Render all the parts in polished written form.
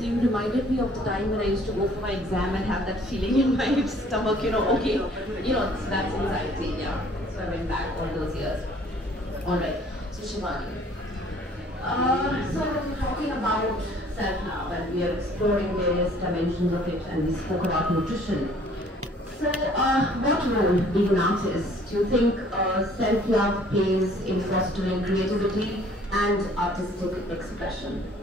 So you reminded me of the time when I used to go for my exam and have that feeling in my stomach, okay, that's anxiety, yeah. So I went back all those years. Alright, so Shivani. So we're talking about self-love and we are exploring various dimensions of it and we spoke about nutrition. So what role, being an artist, do you think self-love plays in fostering creativity and artistic expression?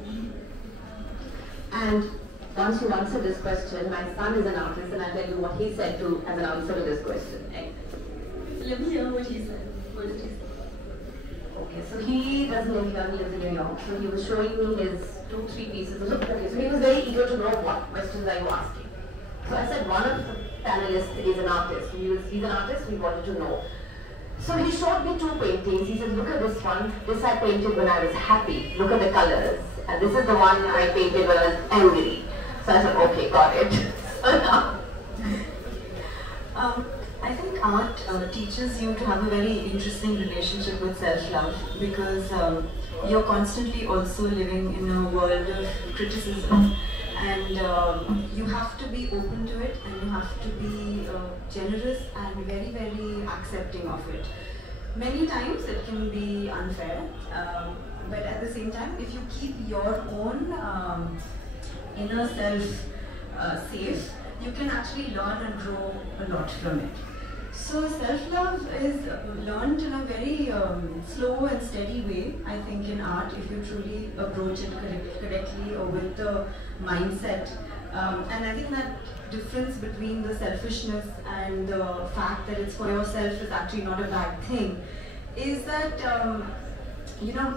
And once you answer this question, my son is an artist and I'll tell you what he said to as an answer to this question. Let me hear what he said. What did he say? Okay, so he doesn't live here, he lives in New York. So he was showing me his 2-3 pieces. Okay, so he was very eager to know what questions are you asking. So I said one of the panelists is an artist. He's an artist, we wanted to know. So he showed me 2 paintings. He said, look at this one. This I painted when I was happy. Look at the colors. And this is the one I painted when I was angry. So I said, okay, got it. So now. I think art teaches you to have a very interesting relationship with self-love because you're constantly also living in a world of criticism. And you have to be open to it and you have to be generous and very, very accepting of it. Many times it can be unfair, but at the same time, if you keep your own inner self safe, you can actually learn and grow a lot from it. So self-love is learned in a very slow and steady way, I think, in art, if you truly approach it correctly or with the mindset. And I think that difference between the selfishness and the fact that it's for yourself is actually not a bad thing, is that,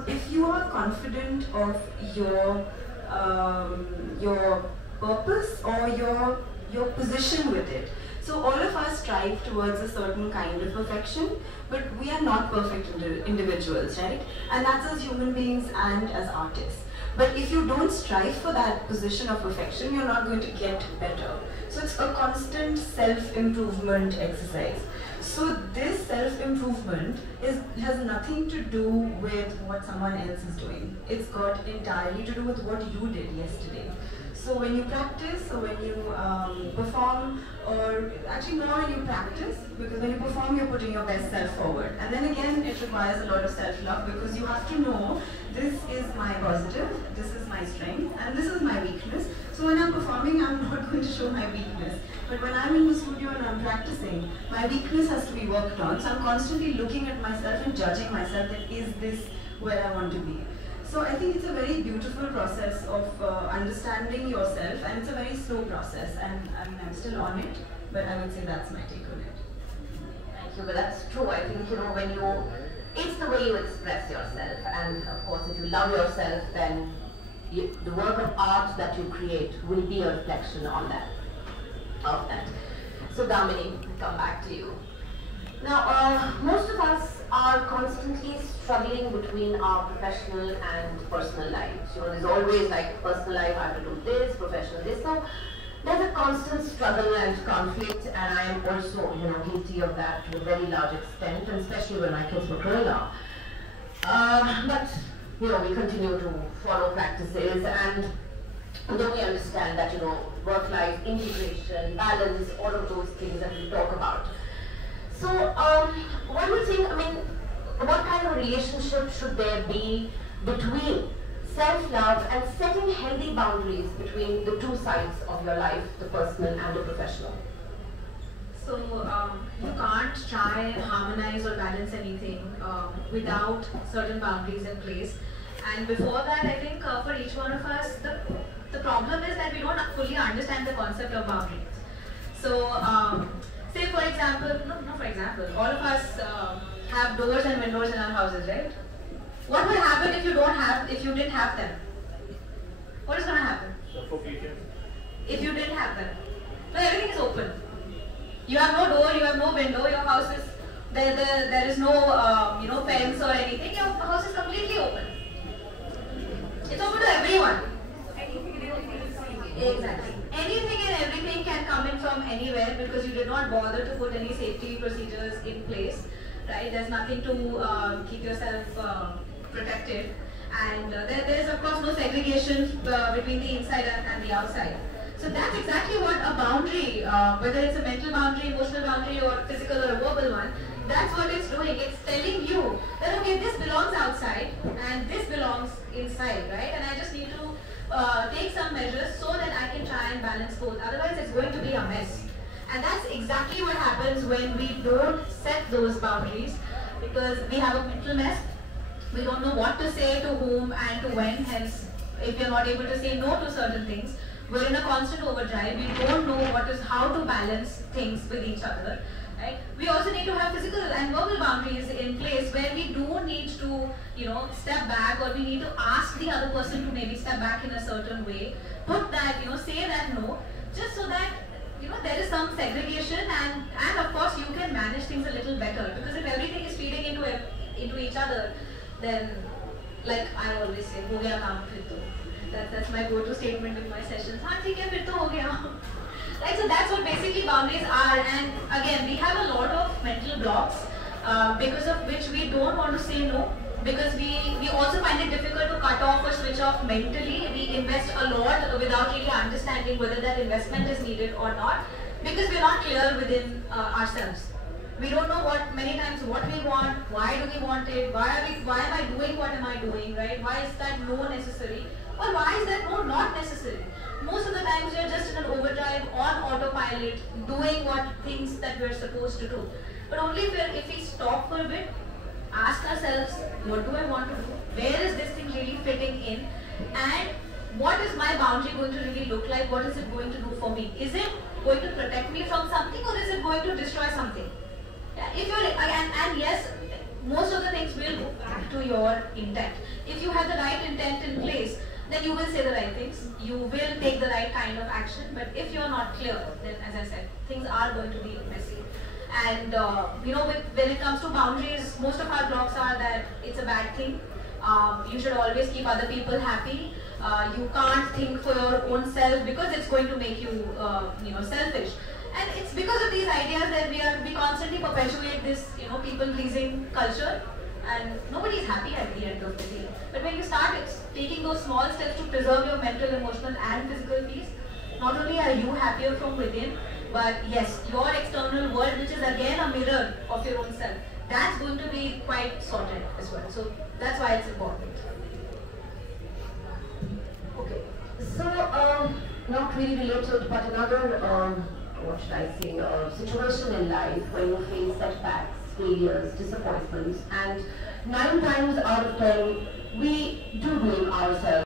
if you are confident of your purpose or your position with it. So all of us strive towards a certain kind of perfection, but we are not perfect individuals, right? And that's as human beings and as artists. But if you don't strive for that position of perfection, you're not going to get better. So it's a constant self-improvement exercise. So this self-improvement has nothing to do with what someone else is doing. It's got entirely to do with what you did yesterday. So when you practice, or when you perform, or actually more when you practice, because when you perform you're putting your best self forward. And then again it requires a lot of self-love because you have to know this is my positive, this is my strength, and this is my weakness. So when I'm performing I'm not going to show my weakness. But when I'm in the studio and I'm practicing, my weakness has to be worked on. So I'm constantly looking at myself and judging myself that is this where I want to be. So I think it's a very beautiful process of understanding yourself, and it's a very slow process, and I'm still on it, but I would say that's my take on it. Thank you, but that's true. I think, it's the way you express yourself, and of course if you love yourself, then the work of art that you create will be a reflection of that. So Damini, come back to you. Now, most of us are constantly struggling between our professional and personal lives. There's always like personal life, I have to do this, professional this. So there's a constant struggle and conflict, and I am also, guilty of that to a very large extent, and especially when my kids were growing up. But we continue to follow practices, and then we understand that work-life integration, balance, all of those things that we talk about. So, what do you think, what kind of relationship should there be between self-love and setting healthy boundaries between the two sides of your life, the personal and the professional? So, you can't try and harmonize or balance anything without certain boundaries in place. And before that, I think for each one of us, the problem is that we don't fully understand the concept of boundaries. So, say for example, example. All of us have doors and windows in our houses, right? What would happen if you didn't have them? What is going to happen? Suffocation. If you didn't have them. No, everything is open. You have no door, you have no window, your house is, there is no fence or anything, your house is completely open. It's open to everyone. Exactly. Anything and everything can come in from anywhere because you did not bother to put any safety procedures in place, right? There's nothing to keep yourself protected, and there is of course no segregation between the inside and the outside. So that's exactly what a boundary, whether it's a mental boundary, emotional boundary, or physical or a verbal one, that's what it's doing. It's telling you that okay, this belongs outside and this belongs inside, right? And I just need to take some measures so that I can try and balance both. Otherwise, it's going to be a mess. And that's exactly what happens when we don't set those boundaries, because we have a mental mess. We don't know what to say to whom and to when. Hence, if you're not able to say no to certain things, we're in a constant overdrive. We don't know how to balance things with each other. Right? We also need to have physical and verbal boundaries in place where we do need to, step back, or we need to ask the other person to maybe step back in a certain way. Put that, say that no, just so that there is some segregation, and of course you can manage things a little better, because if everything is feeding into each other, then like I always say, ho gaya kaam phir to. That's my go-to statement in my sessions. हाँ ठीक है फिर तो हो गया. Right, so that's what basically boundaries are, and again we have a lot of mental blocks because of which we don't want to say no, because we also find it difficult to cut off or switch off mentally. We invest a lot without really understanding whether that investment is needed or not, because we're not clear within ourselves. We don't know many times what we want, why do we want it, why am I doing what am I doing, right? Why is that no necessary, or why is that no not necessary? Most of the times we are just in an overdrive on autopilot, doing things that we are supposed to do. But only if we stop for a bit, ask ourselves, what do I want to do? Where is this thing really fitting in? And what is my boundary going to really look like? What is it going to do for me? Is it going to protect me from something, or is it going to destroy something? If you're and yes, most of the things will go back to your intent. If you have the right intent in place, then you will say the right things, you will take the right kind of action. But if you're not clear, then as I said, things are going to be messy. And when it comes to boundaries, most of our blocks are that it's a bad thing. You should always keep other people happy. You can't think for your own self because it's going to make you selfish. And it's because of these ideas that we constantly perpetuate this people-pleasing culture. And nobody is happy at the end of the day. But when you start taking those small steps to preserve your mental, emotional and physical peace, not only are you happier from within, but yes, your external world, which is again a mirror of your own self, that's going to be quite sorted as well. So that's why it's important. Okay, so not really related, but another, what should I say, situation in life where you face setbacks, failures, disappointments, and 9 times out of 10 we do blame ourselves.